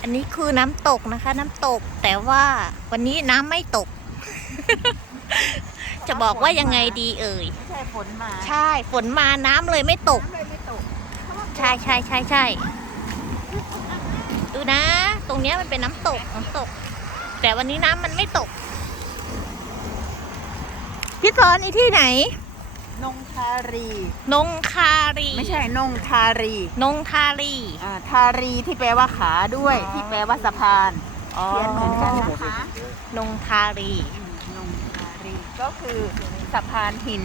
อันนี้คือน้ำตกนะคะ น้ำตกแต่ว่าวันนี้น้ำไม่ตก จะบอกว่ายังไงดีเอ่ย ไม่ใช่ฝนมา ใช่ ฝนมาน้ำเลยไม่ตก น้ำเลยไม่ตกใช่ใช่ใช่ใช่ดูนะ ตรงเนี้ยมันเป็นน้ำตกน้ำตก แต่วันนี้น้ำมันไม่ตก พี่สอนอีที่ไหน นงทารี นงคารี ไม่ใช่นงทารีนงทารี อ่าทารีที่แปลว่าขาด้วย อ๋อ ที่แปลว่าสะพานอ๋อ เขียนเหมือนกันนะคะนงทารี อืมนงทารีก็คือสะพานหิน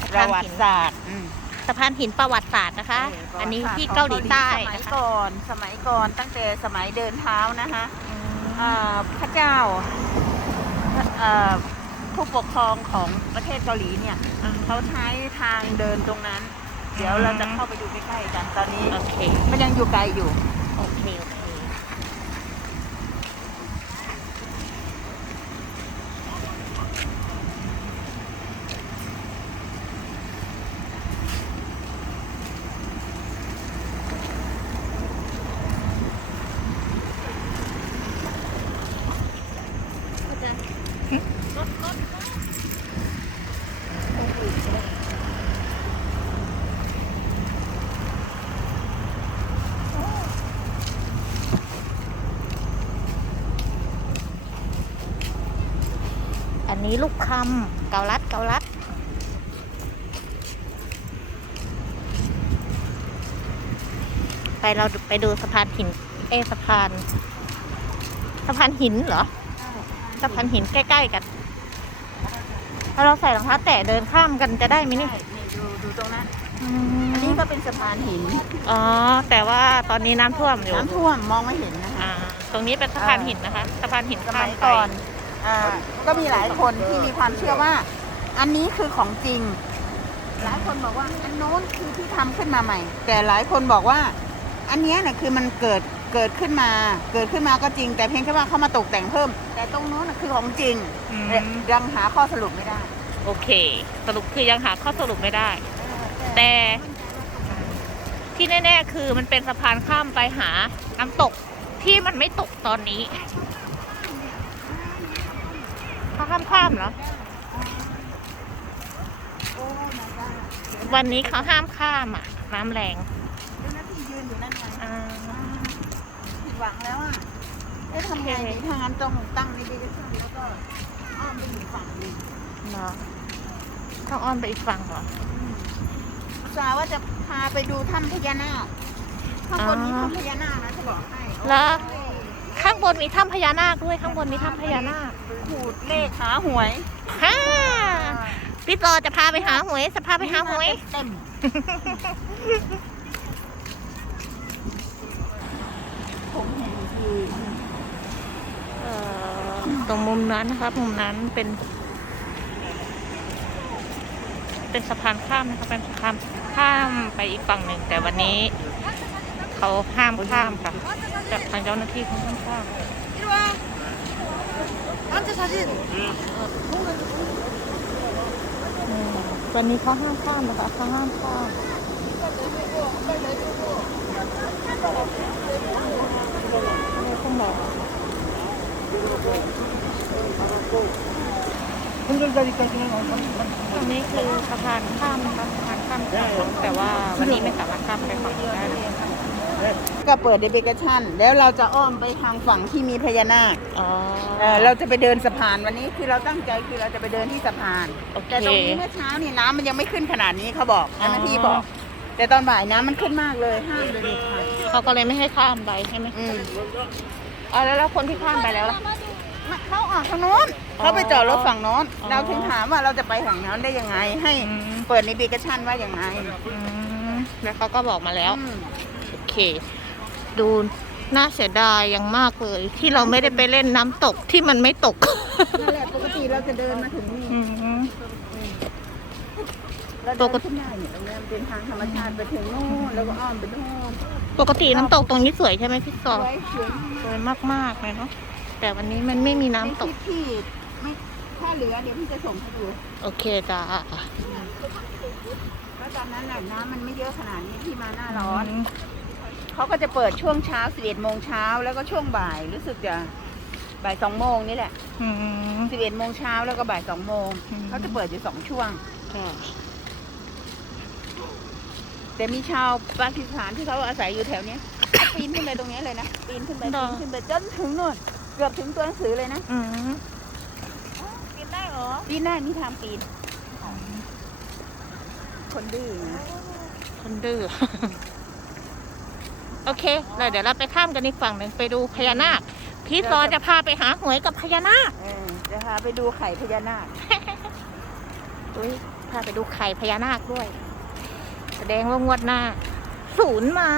สะปพานหินระวัติศาสตร์อืม สะพานหินประวัติศาสตร์นะคะเประวัติศาสตร์อันนี้ที่ของเกาหลีใต้สมัยนะคะก่อน สมัยก่อนตั้งแต่สมัยเดินเท้านะคะอืมอ่าพระเจ้าเอ่อ ผู้ปกครองของประเทศเกาหลีเนี่ยเขาใช้ทางเดินตรงนั้น เดี๋ยวเราจะเข้าไปดูใกล้ๆกันตอนนี้โอเคมันยังอยู่ไกลอยู่ โอเค โอเคอันนี้ลูกคำเกาลัดเกาลัด ไปเราไปดูสะพานหิน เอยสะพาน สะพานหินเหรอ สะพานหินใกล้ ๆ กัน ถ้าเราใส่รองเท้าแตะเดินข้ามกันจะได้ไหมนี่นี่ดูดูตรงนั้นอือันมนี้ก็เป็นสะพานหิน อ๋อ แต่ว่าตอนนี้น้ำท่วมอยู่ น้ำท่วมมองไม่เห็นนะคะอ่าตรงนี้เป็นสะพานหินนะคะ สะพานหินสข้ามัมยไป ก่อน อ่าก็มีหลายคนที่มีความเชื่อว่า อันนี้คือของจริง หลายคนบอกว่าอันโน้นคือที่ทำขึ้นมาใหม่ แต่หลายคนบอกว่า อันเนี้ยน่ะคือมันเกิดเกิดขึ้นมา เกิดขึ้นมาก็จริง แต่เพียงแค่ว่าเขามาตกแต่งเพิ่ม แต่ตรงโน้นน่ะคือของจริงอืมยังหาข้อสรุปไม่ได้ โอเค สรุปคือยังหาข้อสรุปไม่ได้ แต่ที่แน่ ๆ คือมันเป็นสะพานข้ามไปหาน้ำตกที่มันไม่ตกตอนนี้เขาข้ามข้ามเหรอ วันนี้เขาห้ามข้ามอะ น้ำแรงเจ้าหน้าที่ยืนอยู่นั่นไงอ่าผิดหวังแล้วอะเอ๊ะทำไงดีถ้างั้นต้องตั้งนิติชั่นแล้วก็อ้อมไปอยู่ฝั่งหนึงเนาะต้องอ้อมไปอีกฝั่งเหรออุตส่าห์ว่าจะพาไปดูถ้ำพญานาคข้างบนมีอ๋อถ้ำพญานาคนะจะบอกให้เหรอข้างบนมีถ้ำพญานาคด้วยข้างบนมีถ้ำพญานาคขูดเลขหาหวยฮ่าพี่รอจะพาไปหาหวยจะพาไปหาหวยเต็มผมเห็นคือเอ่อตรงมุมนั้นนะครับ มุมนั้นเป็น เป็นสะพานข้ามนะครับเป็นสะพานข้ามไปอีกฝั่งหนึ่งแต่วันนี้ เขาห้ามข้ามค่ะจากทางเจ้าหน้าที่เขาห้ามข้ามนั่นจะชัดเจนอืมวันนี้เขาห้ามข้ามนะคะเขาห้ามข้ามไม่ต้องบอกอันนี้คือสะพานข้ามนะคะสะพานข้ามฝั่งแต่ว่าวันนี้ไม่สามารถข้ามไปฝั่งนู้นได้เลย ก็เปิดเดบิเกชันแล้วเราจะอ้อมไปทางฝั่งที่มีพญานาคอ๋อ เออเราจะไปเดินสะพานวันนี้คือเราตั้งใจคือเราจะไปเดินที่สะพาน โอเคแต่ตรงนี้เมื่อเช้านี่น้ำมันยังไม่ขึ้นขนาดนี้เขาบอกอ๋อเจ้าหน้าที่บอกแต่ตอนบ่ายน้ำมันขึ้นมากเลยห้ามเลยเด็ดขาดเขาก็เลยไม่ให้ข้ามไปใช่ไหมอืมอ๋อแล้วแล้วคนที่ข้ามไปแล้วล่ะ มาเขาออกทางโน้นเขาไปจอดรถฝั่งโน้น อ๋อเราถึงถามว่าเราจะไปฝั่งโน้นได้ยังไง ให้อืม เปิดในบีกชันว่าอย่างไงอืมแล้วเขาก็บอกมาแล้ว อืมโอ เค ดูน่าเสียดายอย่างมากเลย ที่เราไม่ได้ไปเล่นน้ำตกที่มันไม่ตกนั่นแหละปกติเราจะเดินมาถึงนี่อืมเราปเดินกติขึ้นได้เนี่ยตรงนี้มันเป็นทางธรรมชาติไปถึงโน่นแล้วก็อ้อมไปโน่นปกติน้ำตกตรงนี้สวยใช่ไหมพี่ซอสวยสวยสวยมากๆเลยเนาะแต่วันนี้มันไม่มีน้ำตกในคลิปที่ไม่ถ้าเหลือเดี๋ยวพี่จะส่งให้ดูโอเคจ้าเพราะตอนนั้นน่ะน้ำมันไม่เยอะขนาดนี้ที่มาหน้าร้อนม เขาก็จะเปิดช่วงเช้า11โมงเช้าแล้วก็ช่วงบ่ายรู้สึกจะบ่ายสองโมงนี่แหละอืม11โมงเช้าแล้วก็บ่ายสองโมงอืมเขาจะเปิดอยู่สองช่วง ค่ะแต่มีชาวปากีสถานที่เขาอาศัยอยู่แถวเนี้ยปีนขึ้นไปตรงนี้เลยนะปีนขึ้นไปเหรปีอนขึ้นไปจนถึงนู่นเกือบถึงตัวหนังสือเลยนะอืมกินได้เหรอปีนได้มีทางปีน คนดื้อนะคนดื้อ โอเคแล้วเดี๋ยวเราไปข้ามกันอีกฝั่งหนึ่งไปดูพญานาค พี่ซอจะพาไปหาหวยกับพญานาค เออจะพาไปดูไข่พญานาค อุ้ยพาไปดูไข่พญานาคด้วย แสดงว่างวดหน้า ศูนย์มา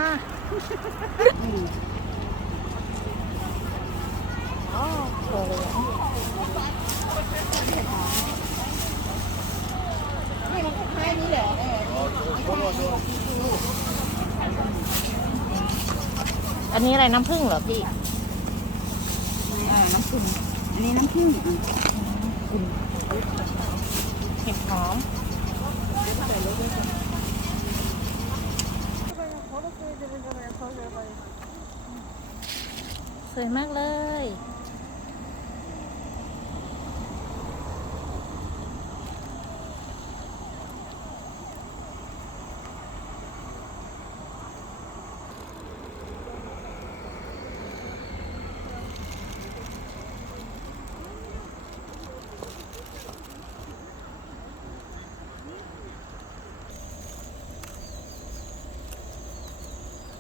อ๋อโอ้โหนี่มันคล้ายๆนี่แหละเออ อันนี้อะไรน้ำผึ้งเหรอพี่เออน้ำผึ้งอันนี้น้ำผึ้งอะเห็ดหอมสวยมากเลย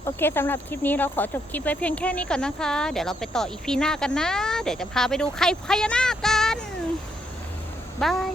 โอเคสำหรับคลิปนี้เราขอจบคลิปไว้เพียงแค่นี้ก่อนนะคะ เดี๋ยวเราไปต่ออีพีหน้ากันนะ เดี๋ยวจะพาไปดูไข่พญานาคกันบาย